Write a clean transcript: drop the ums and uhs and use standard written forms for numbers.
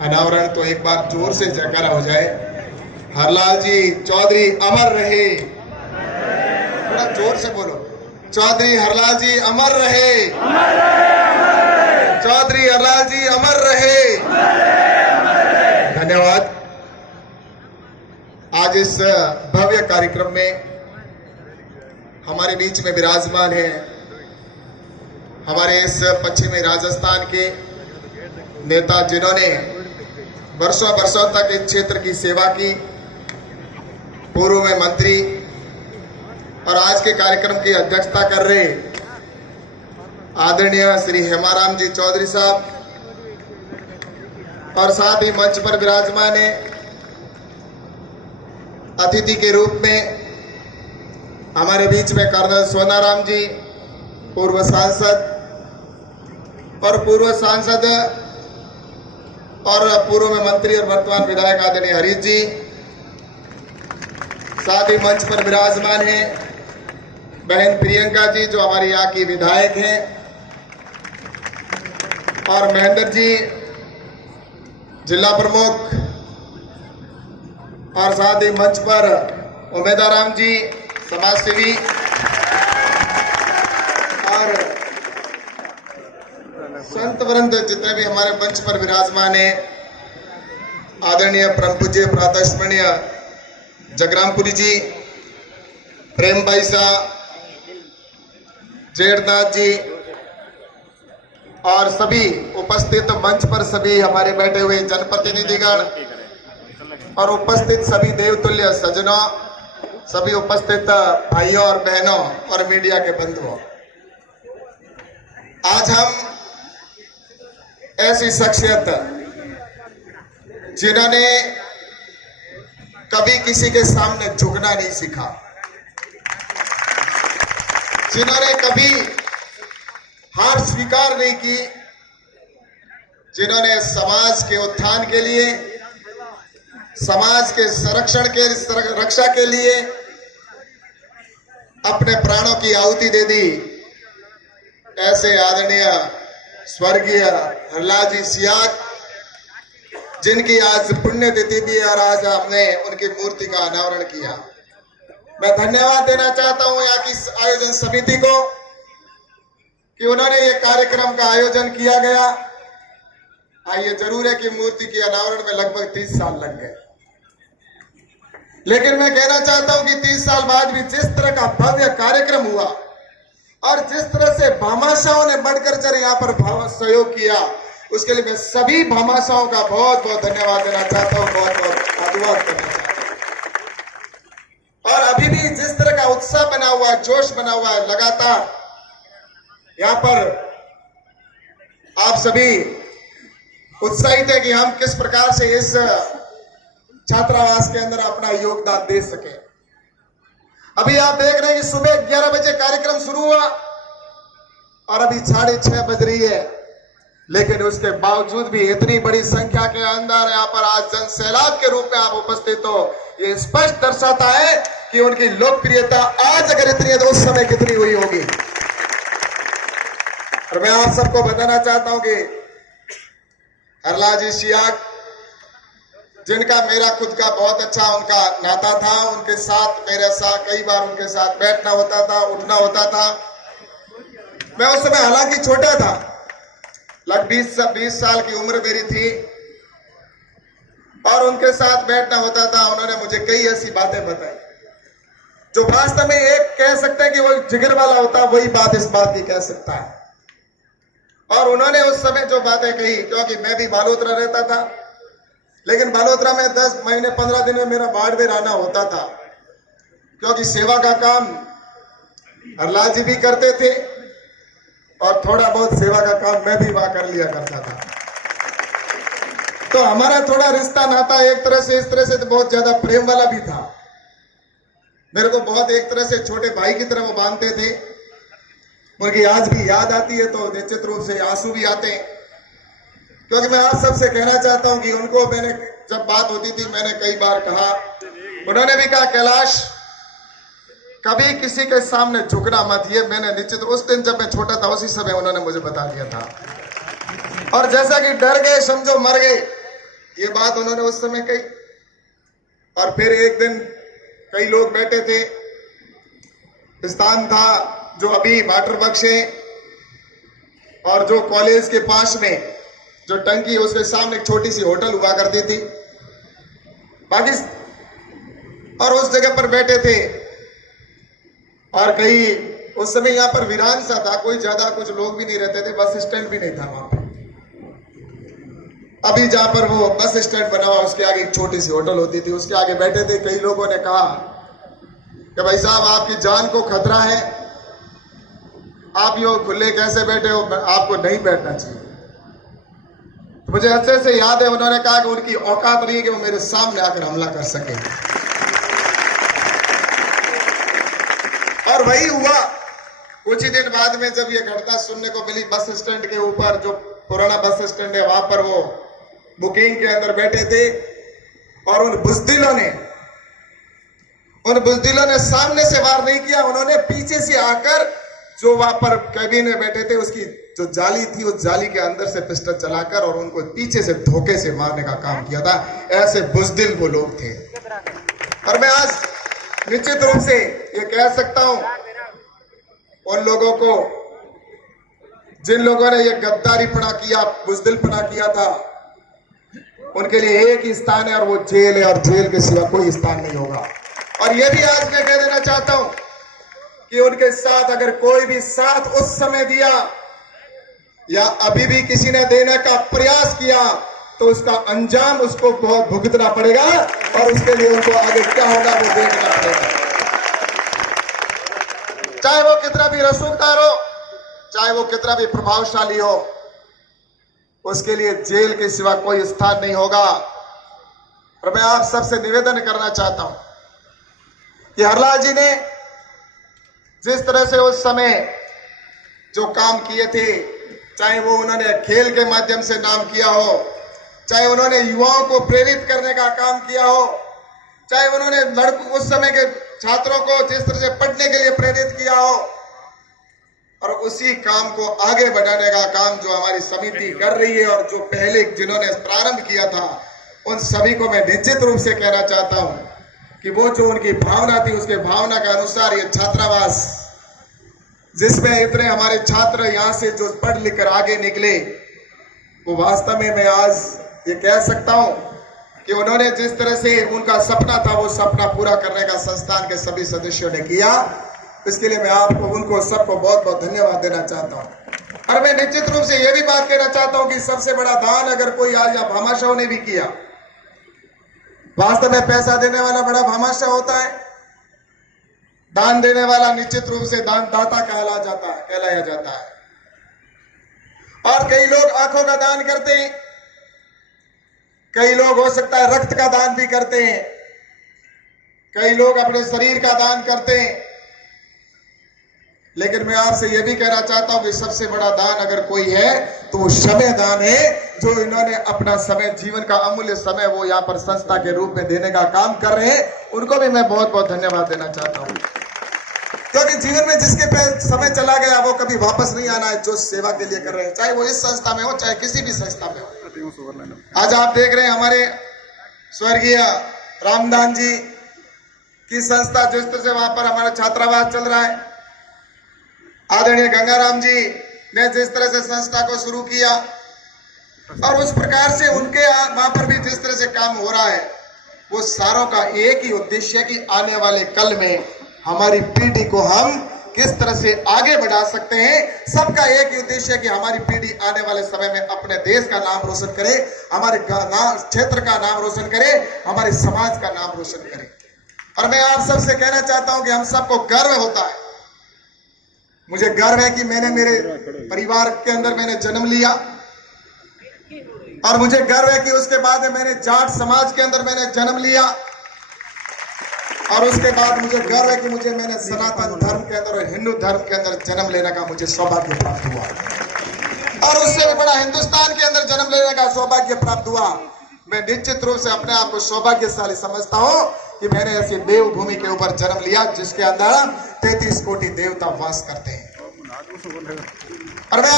अनावरण, तो एक बार जोर से जयकारा हो जाए। हरलाल जी चौधरी अमर रहे, थोड़ा जोर से बोलो। चौधरी हरलाल जी अमर रहे, चौधरी हरलाल जी अमर रहे। धन्यवाद। आज इस भव्य कार्यक्रम में हमारे बीच में विराजमान है हमारे इस पश्चिमी राजस्थान के नेता, जिन्होंने वर्षों वर्षों तक इस क्षेत्र की सेवा की, पूर्व में मंत्री और आज के कार्यक्रम की अध्यक्षता कर रहे आदरणीय श्री हेमाराम जी चौधरी साहब, और साथ ही मंच पर विराजमान है अतिथि के रूप में हमारे बीच में कर्नल सोनाराम जी, पूर्व सांसद और पूर्व में मंत्री और वर्तमान विधायक आदरणीय हरीश जी। साथ ही मंच पर विराजमान है बहन प्रियंका जी, जो हमारी यहाँ की विधायक हैं, और महेंद्र जी जिला प्रमुख, और साथ ही मंच पर उमेदाराम जी समाज सेवी, और संत वृंद जितने भी हमारे मंच पर विराजमान है, आदरणीय परम पूज्य प्रातः स्मरणीय जगरामपुरी जी, प्रेम भाई साहब, जेठनाथ जी, और सभी उपस्थित मंच पर सभी हमारे बैठे हुए जनप्रतिनिधिगण और उपस्थित सभी देवतुल्य सज्जनों, सभी उपस्थित भाइयों और बहनों और मीडिया के बंधुओं, आज हम ऐसी शख्सियत जिन्होंने कभी किसी के सामने झुकना नहीं सीखा, जिन्होंने कभी हार स्वीकार नहीं की, जिन्होंने समाज के उत्थान के लिए, समाज के संरक्षण के रक्षा के लिए अपने प्राणों की आहुति दे दी, ऐसे आदरणीय स्वर्गीय हरलाल जी सियाग, जिनकी आज पुण्यतिथि भी है और आज हमने उनकी मूर्ति का अनावरण किया। मैं धन्यवाद देना चाहता हूं यहाँ की आयोजन समिति को कि उन्होंने ये कार्यक्रम का आयोजन किया गया। ये जरूर है कि मूर्ति के अनावरण में लगभग 30 साल लग गए, लेकिन मैं कहना चाहता हूं कि 30 साल बाद भी जिस तरह का भव्य कार्यक्रम हुआ और जिस तरह से भामाशाहों ने बढ़कर चढ़ यहाँ पर सहयोग किया, उसके लिए मैं सभी भामाशाहों का बहुत बहुत धन्यवाद देना चाहता हूं, बहुत बहुत साधुवाद करना चाहता हूं। और अभी भी जिस तरह का उत्साह बना हुआ है, जोश बना हुआ है, लगातार यहाँ पर आप सभी उत्साहित है कि हम किस प्रकार से इस छात्रावास के अंदर अपना योगदान दे सके। अभी आप देख रहे हैं कि सुबह 11 बजे कार्यक्रम शुरू हुआ और अभी 6:30 बज रही है, लेकिन उसके बावजूद भी इतनी बड़ी संख्या के अंदर यहाँ पर आज जन सैलाब के रूप में आप उपस्थित हो, ये स्पष्ट दर्शाता है कि उनकी लोकप्रियता आज अगर इतनी है तो उस समय कितनी हुई होगी। और मैं आप सबको बताना चाहता हूं कि हरलाल जी सियाग, जिनका मेरा खुद का बहुत अच्छा उनका नाता था, उनके साथ मेरे साथ कई बार उनके साथ बैठना होता था, उठना होता था। मैं उस समय हालांकि छोटा था, लगभग 20 साल की उम्र मेरी थी, और उनके साथ बैठना होता था। उन्होंने मुझे कई ऐसी बातें बताई जो वास्तव में एक कह सकते हैं कि वो जिगर वाला होता, वही बात इस बात की कह सकता है। और उन्होंने उस समय जो बातें कही, क्योंकि मैं भी बालोतरा रहता था, लेकिन बालोतरा में 10 महीने 15 दिन में मेरा बाड़मेर आना होता था, क्योंकि सेवा का काम हरलाल जी भी करते थे और थोड़ा बहुत सेवा का काम मैं भी वहां कर लिया करता था। तो हमारा थोड़ा रिश्ता नाता एक तरह से, इस तरह से तो बहुत ज्यादा प्रेम वाला भी था। मेरे को बहुत एक तरह से छोटे भाई की तरह वो मानते थे। उनकी आज भी याद आती है तो निश्चित रूप से आंसू भी आते हैं, क्योंकि मैं आप सबसे कहना चाहता हूं कि उनको मैंने जब बात होती थी, मैंने कई बार कहा, उन्होंने भी कहा कैलाश कभी किसी के सामने झुकना मत। ये मैंने निश्चित उस दिन जब मैं छोटा था उसी समय उन्होंने मुझे बता दिया था। और जैसा कि डर गए समझो मर गए, ये बात उन्होंने उस समय कही। और फिर एक दिन कई लोग बैठे थे, स्थान था जो अभी वाटर वर्क्स है और जो कॉलेज के पास में जो टंकी है उसके सामने एक छोटी सी होटल हुआ करती थी बाकी, और उस जगह पर बैठे थे। और कई उस समय यहां पर वीरान सा था, कोई ज्यादा कुछ लोग भी नहीं रहते थे, बस स्टैंड भी नहीं था वहां पर। अभी जहां पर वो बस स्टैंड बना हुआ उसके आगे एक छोटी सी होटल होती थी, उसके आगे बैठे थे। कई लोगों ने कहा कि भाई साहब आपकी जान को खतरा है, आप यो खुले कैसे बैठे हो, आपको नहीं बैठना चाहिए। तो मुझे अच्छे से याद है उन्होंने कहा कि उनकी औकात नहीं है कि वो मेरे सामने आकर हमला कर सके। और वही हुआ। कुछ ही दिन बाद में जब ये घटना सुनने को मिली, बस स्टैंड के ऊपर जो पुराना बस स्टैंड है वहां पर वो बुकिंग के अंदर बैठे थे और उन बुजदिलों ने सामने से वार नहीं किया, उन्होंने पीछे से आकर जो वहां पर कैबिन में बैठे थे उसकी जो जाली थी उस जाली के अंदर से पिस्टल चलाकर और उनको पीछे से धोखे से मारने का काम किया था। ऐसे बुजदिल वो लोग थे। और मैं आज निश्चित रूप से ये कह सकता हूं उन लोगों को जिन लोगों ने ये गद्दारीपना किया, बुजदिलपना किया था, उनके लिए एक ही स्थान है और वो जेल है, और जेल के सिवा कोई स्थान नहीं होगा। और ये भी आज मैं कह देना चाहता हूं कि उनके साथ अगर कोई भी साथ उस समय दिया या अभी भी किसी ने देने का प्रयास किया तो उसका अंजाम उसको बहुत भुगतना पड़ेगा, और उसके लिए उनको आगे क्या होगा वो देखना पड़ेगा। चाहे वो कितना भी रसूखदार हो, चाहे वो कितना भी प्रभावशाली हो, उसके लिए जेल के सिवा कोई स्थान नहीं होगा। और मैं आप सबसे निवेदन करना चाहता हूं कि हरलाल जी ने जिस तरह से उस समय जो काम किए थे, चाहे वो उन्होंने खेल के माध्यम से नाम किया हो, चाहे उन्होंने युवाओं को प्रेरित करने का काम किया हो, चाहे उन्होंने लड़कों उस समय के छात्रों को जिस तरह से पढ़ने के लिए प्रेरित किया हो, और उसी काम को आगे बढ़ाने का काम जो हमारी समिति कर रही है और जो पहले जिन्होंने प्रारंभ किया था, उन सभी को मैं निश्चित रूप से कहना चाहता हूं कि वो जो उनकी भावना थी उसके भावना के अनुसार ये छात्रावास जिसमें इतने हमारे छात्र यहां से जो पढ़ लिख कर आगे निकले, वो वास्तव में मैं आज ये कह सकता हूं कि उन्होंने जिस तरह से उनका सपना था वो सपना पूरा करने का संस्थान के सभी सदस्यों ने किया। इसके लिए मैं आपको उनको सबको बहुत बहुत धन्यवाद देना चाहता हूं। और मैं निश्चित रूप से यह भी बात कहना चाहता हूं कि सबसे बड़ा दान अगर कोई आज या भामाशाह ने भी किया, वास्तव में पैसा देने वाला बड़ा भामाशाह होता है, दान देने वाला निश्चित रूप से दानदाता कहलाया जाता है। और कई लोग आंखों का दान करते हैं, कई लोग हो सकता है रक्त का दान भी करते हैं, कई लोग अपने शरीर का दान करते हैं। लेकिन मैं आपसे यह भी कहना चाहता हूं कि सबसे बड़ा दान अगर कोई है तो वो समय दान है, जो इन्होंने अपना समय, जीवन का अमूल्य समय वो यहाँ पर संस्था के रूप में देने का काम कर रहे हैं। उनको भी मैं बहुत बहुत धन्यवाद देना चाहता हूं, क्योंकि जीवन में जिसके समय चला गया वो कभी वापस नहीं आना है, जो सेवा के लिए कर रहे हैं, चाहे वो इस संस्था में हो चाहे किसी भी संस्था में हो। आज आप देख रहे हैं हमारे स्वर्गीय रामदान जी की संस्था, जिस तरह से वहां पर हमारा छात्रावास चल रहा है, आदरणीय गंगाराम जी ने जिस तरह से संस्था को शुरू किया, और उस प्रकार से उनके वहां पर भी जिस तरह से काम हो रहा है, वो सारों का एक ही उद्देश्य है कि आने वाले कल में हमारी पीढ़ी को हम किस तरह से आगे बढ़ा सकते हैं। सबका एक ही उद्देश्य है कि हमारी पीढ़ी आने वाले समय में अपने देश का नाम रोशन करे, हमारे क्षेत्र का नाम रोशन करे, हमारे समाज का नाम रोशन करे। और मैं आप सबसे कहना चाहता हूं कि हम सबको गर्व होता है, मुझे गर्व है कि मैंने मेरे परिवार के अंदर मैंने जन्म लिया, और मुझे गर्व है कि उसके बाद मैंने जाट समाज के अंदर मैंने जन्म लिया, और उसके बाद मुझे गर्व है कि मैंने सनातन धर्म के अंदर और हिंदू धर्म के अंदर जन्म लेने का मुझे सौभाग्य प्राप्त हुआ, और उससे भी बड़ा हिंदुस्तान के अंदर जन्म लेने का सौभाग्य प्राप्त हुआ। मैं निश्चित रूप से अपने आप को सौभाग्यशाली समझता हूं कि मैंने ऐसी देवभूमि के ऊपर जन्म लिया जिसके अंदर 33 कोटि देवता वास करते हैं। और मैं